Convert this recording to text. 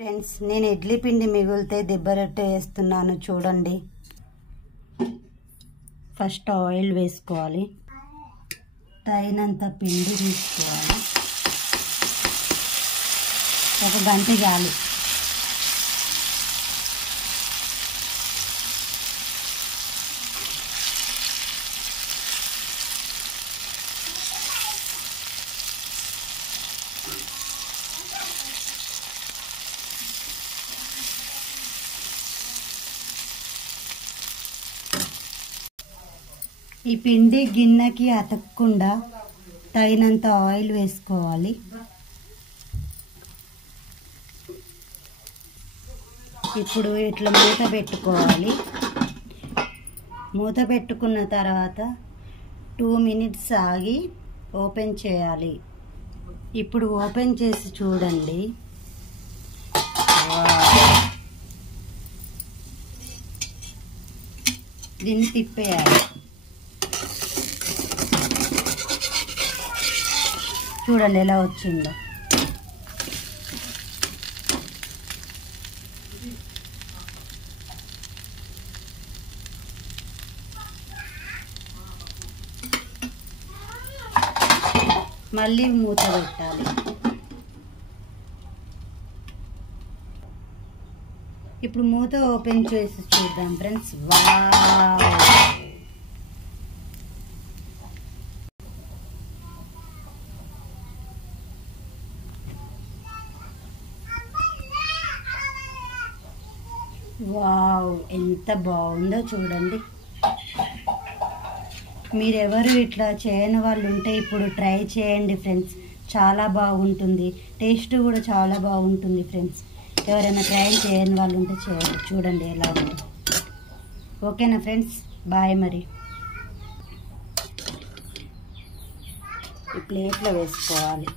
Friends, నేను ఇడ్లీ పిండి మిగిలితే దిబ్బరొట్టె వేస్తున్నాను చూడండి. ఫస్ట్ ఆయిల్ వేసుకోవాలి, తగినంత పిండి తీసుకోవాలి. ఒక గంట చాలు. ఈ పిండి గిన్నెకి అతకకుండా తగినంత ఆయిల్ వేసుకోవాలి. ఇప్పుడు ఇట్లా మూత పెట్టుకోవాలి. మూత పెట్టుకున్న తర్వాత 2 మినిట్స్ ఆగి ఓపెన్ చేయాలి. ఇప్పుడు ఓపెన్ చేసి చూడండి. దీన్ని తిప్పేయాలి. చూడండి ఎలా వచ్చిందో. మళ్ళీ మూత పెట్టాలి. ఇప్పుడు మూత ఓపెన్ చేసి చూద్దాం ఫ్రెండ్స్. వావ్, వావ్, ఎంత బాగుందో చూడండి. మీరెవరు ఇట్లా చేయని వాళ్ళు ఉంటే ఇప్పుడు ట్రై చేయండి ఫ్రెండ్స్. చాలా బాగుంటుంది, టేస్ట్ కూడా చాలా బాగుంటుంది ఫ్రెండ్స్. ఎవరైనా ట్రై చేయని వాళ్ళు ఉంటే చేయండి. చూడండి ఎలా ఉందో. ఓకేనా ఫ్రెండ్స్, బాయ్. మరి ఈ ప్లేట్లో వేసుకోవాలి.